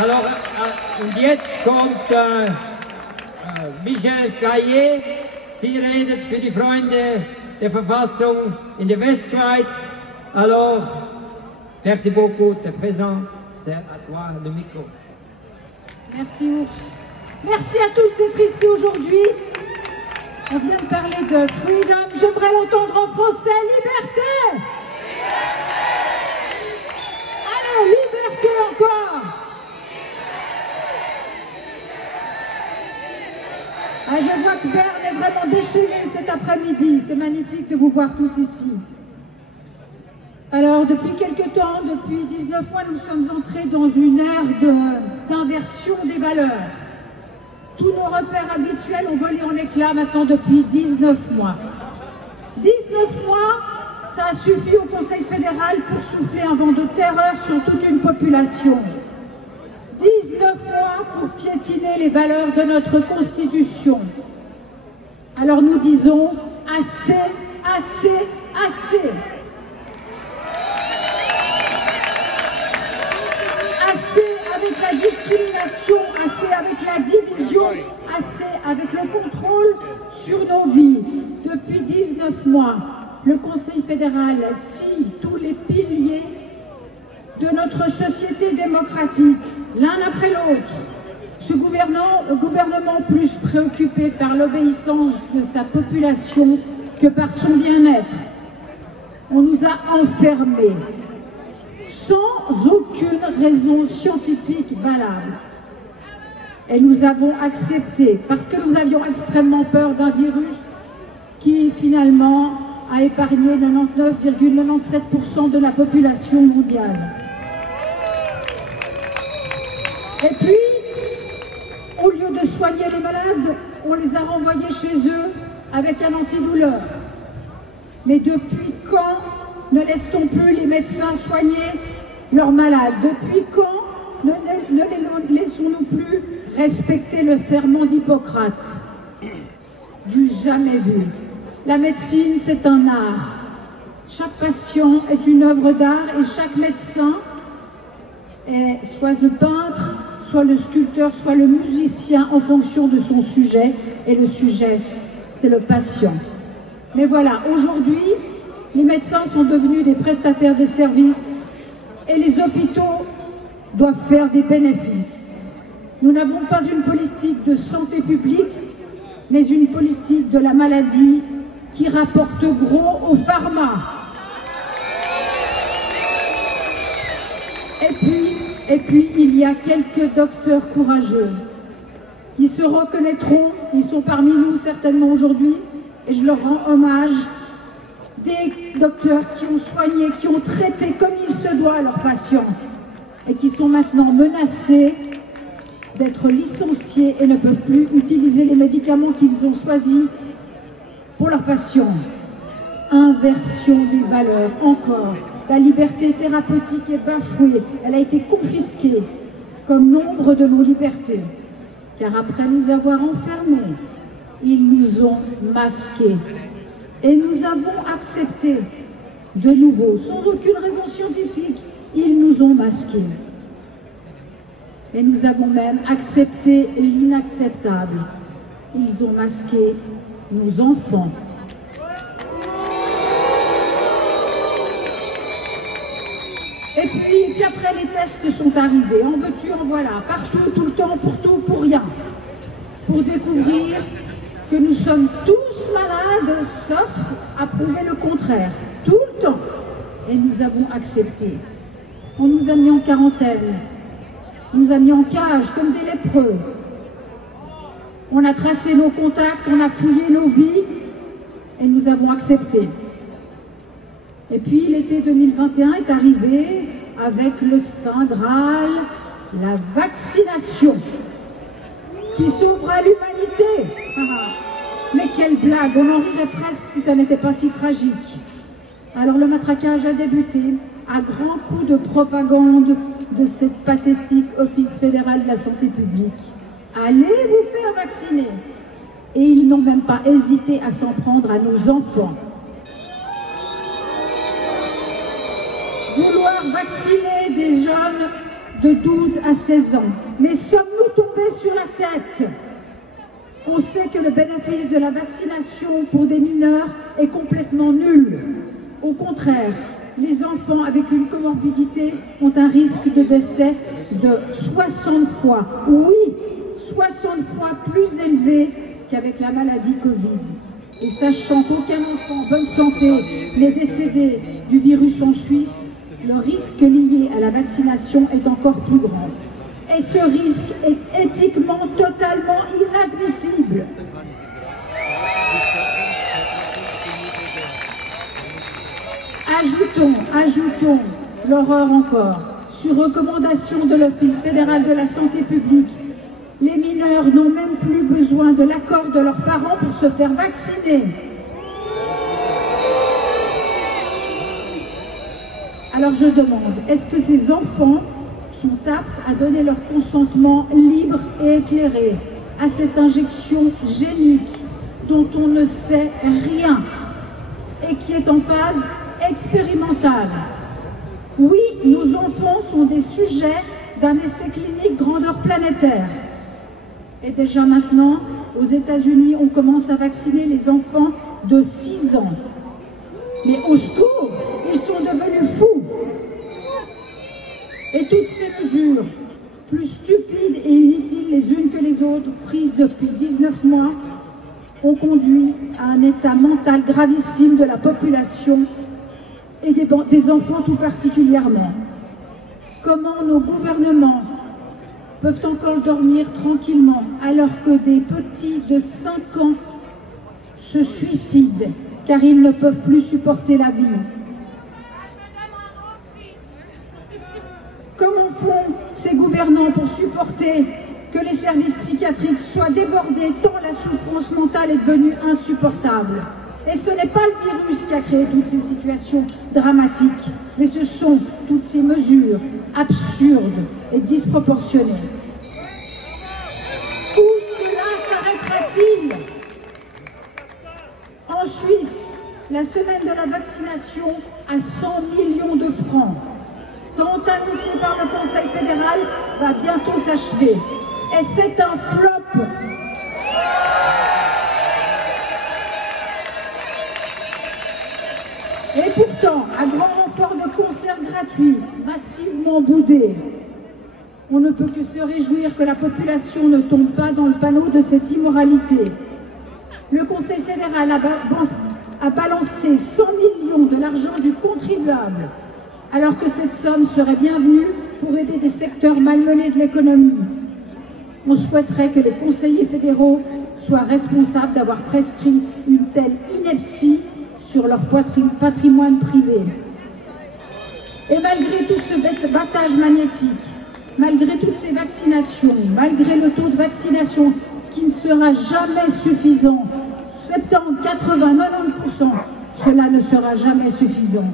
Alors, und jetzt kommt Michel Caillé. Sie redet für die Freunde der Verfassung in der Westschweiz. Alors, merci beaucoup, t'es présent. C'est à toi le micro. Merci Ours. Merci à tous d'être ici aujourd'hui. On vient de parler de freedom. J'aimerais l'entendre en français. Liberté! Alors, liberté encore! Ah, je vois que Berne est vraiment déchaîné cet après-midi. C'est magnifique de vous voir tous ici. Alors, depuis quelque temps, depuis 19 mois, nous sommes entrés dans une ère d'inversion des valeurs. Tous nos repères habituels ont volé en éclats maintenant depuis 19 mois. 19 mois, ça a suffi au Conseil fédéral pour souffler un vent de terreur sur toute une population. 19 mois pour piétiner les valeurs de notre Constitution. Alors nous disons assez, assez, assez. Assez avec la discrimination, assez avec la division, assez avec le contrôle sur nos vies. Depuis 19 mois, le Conseil fédéral scie tous les piliers de notre société démocratique, l'un après l'autre. Ce gouvernement plus préoccupé par l'obéissance de sa population que par son bien-être. On nous a enfermés, sans aucune raison scientifique valable. Et nous avons accepté, parce que nous avions extrêmement peur d'un virus qui finalement a épargné 99,97% de la population mondiale. Et puis, au lieu de soigner les malades, on les a renvoyés chez eux avec un antidouleur. Mais depuis quand ne laisse-t-on plus les médecins soigner leurs malades? Depuis quand ne laissons-nous plus respecter le serment d'Hippocrate? Du jamais vu. La médecine, c'est un art. Chaque patient est une œuvre d'art et chaque médecin est soit le peintre, soit le sculpteur, soit le musicien en fonction de son sujet. Et le sujet, c'est le patient. Mais voilà, aujourd'hui, les médecins sont devenus des prestataires de services et les hôpitaux doivent faire des bénéfices. Nous n'avons pas une politique de santé publique, mais une politique de la maladie qui rapporte gros aux pharma. Et puis, il y a quelques docteurs courageux qui se reconnaîtront, ils sont parmi nous certainement aujourd'hui, et je leur rends hommage, des docteurs qui ont soigné, qui ont traité comme il se doit leurs patients, et qui sont maintenant menacés d'être licenciés et ne peuvent plus utiliser les médicaments qu'ils ont choisis pour leurs patients. Inversion des valeurs, encore. La liberté thérapeutique est bafouée, elle a été confisquée, comme nombre de nos libertés. Car après nous avoir enfermés, ils nous ont masqués. Et nous avons accepté, de nouveau, sans aucune raison scientifique, ils nous ont masqués. Et nous avons même accepté l'inacceptable. Ils ont masqué nos enfants. Et puis après les tests sont arrivés, en veux-tu, en voilà, partout, tout le temps, pour tout, pour rien. Pour découvrir que nous sommes tous malades, sauf à prouver le contraire, tout le temps. Et nous avons accepté. On nous a mis en quarantaine, on nous a mis en cage comme des lépreux. On a tracé nos contacts, on a fouillé nos vies et nous avons accepté. Et puis l'été 2021 est arrivé avec le Saint Graal, la vaccination, qui sauvera l'humanité. Mais quelle blague, on en rirait presque si ça n'était pas si tragique. Alors le matraquage a débuté à grands coups de propagande de cette pathétique Office fédéral de la santé publique. Allez vous faire vacciner. Et ils n'ont même pas hésité à s'en prendre à nos enfants. Vouloir vacciner des jeunes de 12 à 16 ans. Mais sommes-nous tombés sur la tête? On sait que le bénéfice de la vaccination pour des mineurs est complètement nul. Au contraire, les enfants avec une comorbidité ont un risque de décès de 60 fois, oui, 60 fois plus élevé qu'avec la maladie Covid. Et sachant qu'aucun enfant en bonne santé n'est décédé du virus en Suisse, le risque lié à la vaccination est encore plus grand. Et ce risque est éthiquement totalement inadmissible. Ajoutons l'horreur encore. Sur recommandation de l'Office fédéral de la santé publique, les mineurs n'ont même plus besoin de l'accord de leurs parents pour se faire vacciner. Alors je demande, est-ce que ces enfants sont aptes à donner leur consentement libre et éclairé à cette injection génique dont on ne sait rien et qui est en phase expérimentale? Oui, nos enfants sont des sujets d'un essai clinique grandeur planétaire. Et déjà maintenant, aux États-Unis, on commence à vacciner les enfants de 6 ans. Mais au secours, ils sont devenus fous. Et toutes ces mesures, plus stupides et inutiles les unes que les autres, prises depuis 19 mois, ont conduit à un état mental gravissime de la population et des enfants tout particulièrement. Comment nos gouvernements peuvent encore dormir tranquillement alors que des petits de 5 ans se suicident car ils ne peuvent plus supporter la vie? Comment font ces gouvernants pour supporter que les services psychiatriques soient débordés tant la souffrance mentale est devenue insupportable? Et ce n'est pas le virus qui a créé toutes ces situations dramatiques, mais ce sont toutes ces mesures absurdes et disproportionnées. Où cela s'arrêtera-t-il? En Suisse, la semaine de la vaccination à 100 millions de francs, tant annoncé par le Conseil fédéral, va bientôt s'achever. Et c'est un flop. Et pourtant, à grand renfort de concerts gratuits, massivement boudés, on ne peut que se réjouir que la population ne tombe pas dans le panneau de cette immoralité. Le Conseil fédéral a balancé 100 millions de l'argent du contribuable, alors que cette somme serait bienvenue pour aider des secteurs malmenés de l'économie. On souhaiterait que les conseillers fédéraux soient responsables d'avoir prescrit une telle ineptie sur leur patrimoine privé. Et malgré tout ce battage magnétique, malgré toutes ces vaccinations, malgré le taux de vaccination qui ne sera jamais suffisant, 70, 80, 90%, cela ne sera jamais suffisant.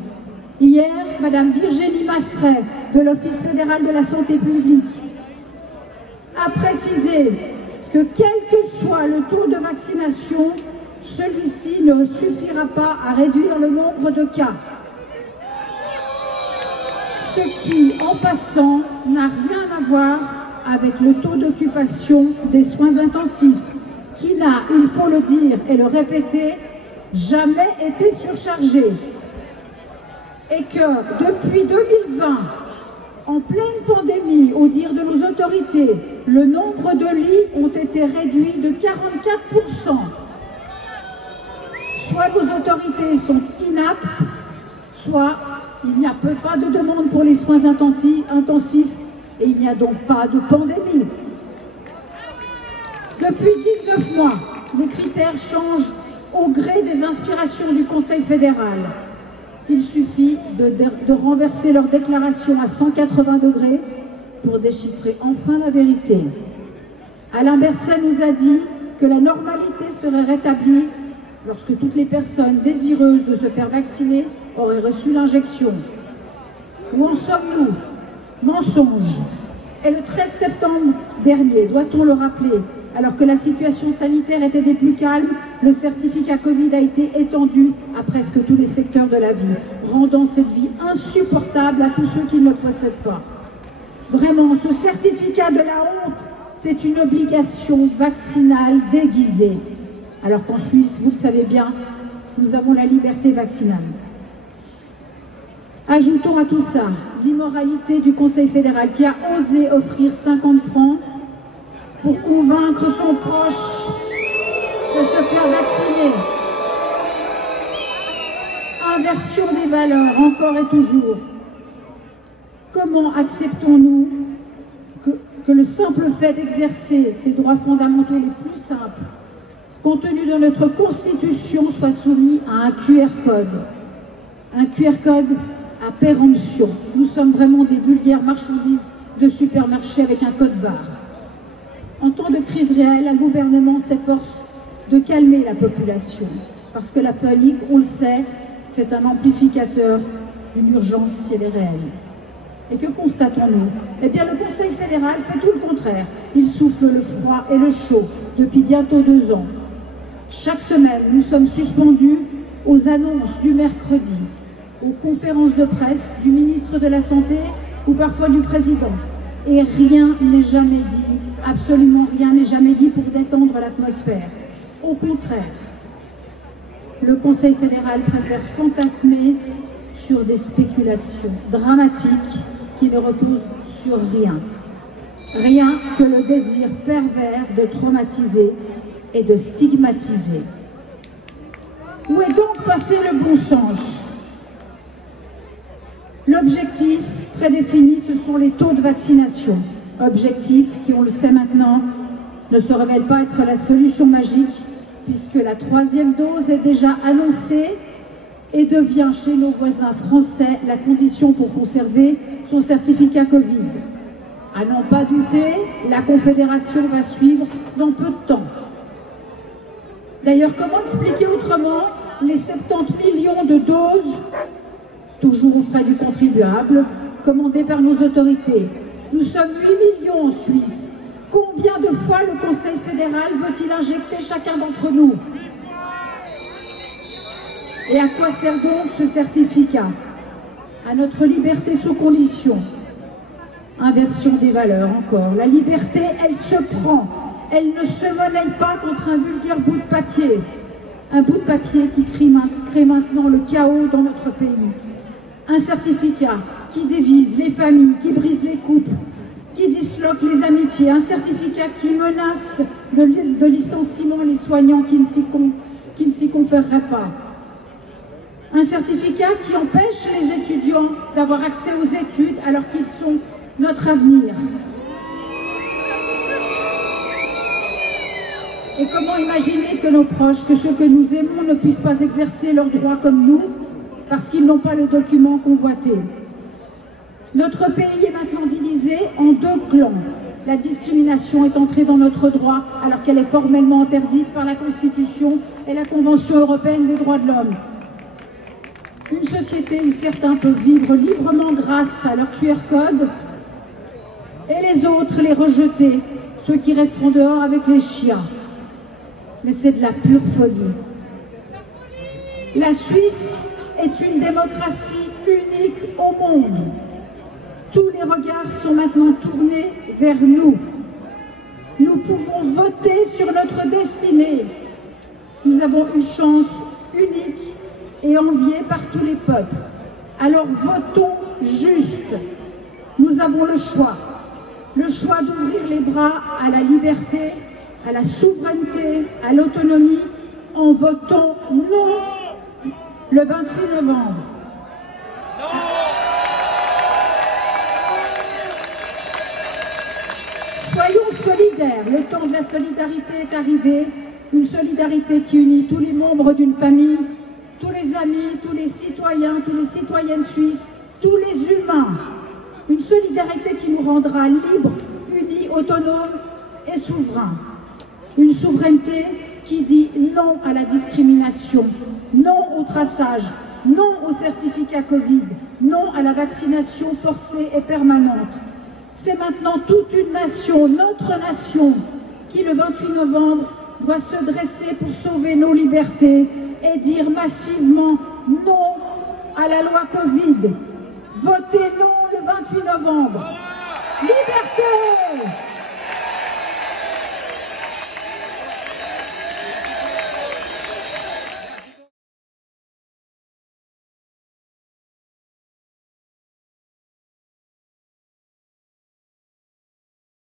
Hier, Madame Virginie Masseret de l'Office fédéral de la santé publique a précisé que quel que soit le taux de vaccination, celui-ci ne suffira pas à réduire le nombre de cas. Ce qui, en passant, n'a rien à voir avec le taux d'occupation des soins intensifs, qui n'a, il faut le dire et le répéter, jamais été surchargé. Et que depuis 2020, en pleine pandémie, au dire de nos autorités, le nombre de lits ont été réduits de 44%. Soit nos autorités sont inaptes, soit il n'y a pas de demande pour les soins intensifs et il n'y a donc pas de pandémie. Depuis 19 mois, les critères changent au gré des inspirations du Conseil fédéral. Il suffit de renverser leur déclaration à 180 degrés pour déchiffrer enfin la vérité. Alain Berset nous a dit que la normalité serait rétablie lorsque toutes les personnes désireuses de se faire vacciner auraient reçu l'injection. Où en sommes-nous? Mensonge. Et le 13 septembre dernier, doit-on le rappeler, alors que la situation sanitaire était des plus calmes, le certificat Covid a été étendu à presque tous les secteurs de la vie, rendant cette vie insupportable à tous ceux qui ne le possèdent pas. Vraiment, ce certificat de la honte, c'est une obligation vaccinale déguisée. Alors qu'en Suisse, vous le savez bien, nous avons la liberté vaccinale. Ajoutons à tout ça l'immoralité du Conseil fédéral qui a osé offrir 50 francs pour convaincre son proche de se faire vacciner. Inversion des valeurs, encore et toujours. Comment acceptons-nous que le simple fait d'exercer ces droits fondamentaux les plus simples, compte tenu de notre Constitution, soit soumis à un QR code? Un QR code à péremption. Nous sommes vraiment des vulgaires marchandises de supermarché avec un code barre. En temps de crise réelle, un gouvernement s'efforce de calmer la population, parce que la panique, on le sait, c'est un amplificateur d'une urgence si elle est réelle. Et que constatons-nous? Eh bien, le Conseil fédéral fait tout le contraire. Il souffle le froid et le chaud depuis bientôt 2 ans. Chaque semaine, nous sommes suspendus aux annonces du mercredi, aux conférences de presse du ministre de la Santé ou parfois du président. Et rien n'est jamais dit, absolument rien n'est jamais dit pour détendre l'atmosphère. Au contraire, le Conseil fédéral préfère fantasmer sur des spéculations dramatiques qui ne reposent sur rien. Rien que le désir pervers de traumatiser et de stigmatiser. Où est donc passé le bon sens? L'objectif prédéfini, ce sont les taux de vaccination. Objectif qui, on le sait maintenant, ne se révèle pas être la solution magique, puisque la 3e dose est déjà annoncée et devient chez nos voisins français la condition pour conserver son certificat Covid. À n'en pas douter, la Confédération va suivre dans peu de temps. D'ailleurs, comment expliquer autrement les 70 millions de doses, toujours aux frais du contribuable, commandées par nos autorités? Nous sommes 8 millions en Suisse. Combien de fois le Conseil fédéral veut-il injecter chacun d'entre nous? Et à quoi sert donc ce certificat? À notre liberté sous condition. Inversion des valeurs encore. La liberté, elle se prend. Elle ne se monnaie pas contre un vulgaire bout de papier. Un bout de papier qui crée maintenant le chaos dans notre pays. Un certificat qui divise les familles, qui brise les couples, qui disloque les amitiés. Un certificat qui menace de licenciement les soignants qui ne s'y conféreraient pas. Un certificat qui empêche les étudiants d'avoir accès aux études alors qu'ils sont notre avenir. Et comment imaginer que nos proches, que ceux que nous aimons ne puissent pas exercer leurs droits comme nous parce qu'ils n'ont pas le document convoité? Notre pays est maintenant divisé en 2 clans. La discrimination est entrée dans notre droit alors qu'elle est formellement interdite par la Constitution et la Convention européenne des droits de l'homme. Une société où certains peuvent vivre librement grâce à leur QR code et les autres les rejeter, ceux qui resteront dehors avec les chiens. Mais c'est de la pure folie. La Suisse est une démocratie unique au monde. Tous les regards sont maintenant tournés vers nous. Nous pouvons voter sur notre destinée. Nous avons une chance unique et enviée par tous les peuples. Alors votons juste. Nous avons le choix d'ouvrir les bras à la liberté, à la souveraineté, à l'autonomie, en votant non le 28 novembre. Soyons solidaires, le temps de la solidarité est arrivé, une solidarité qui unit tous les membres d'une famille, tous les amis, tous les citoyens, tous les citoyennes suisses, tous les humains. Une solidarité qui nous rendra libres, unis, autonomes et souverains. Une souveraineté qui dit non à la discrimination, non au traçage, non au certificat Covid, non à la vaccination forcée et permanente. C'est maintenant toute une nation, notre nation, qui le 28 novembre doit se dresser pour sauver nos libertés et dire massivement non à la loi Covid. Votez non le 28 novembre. liberté.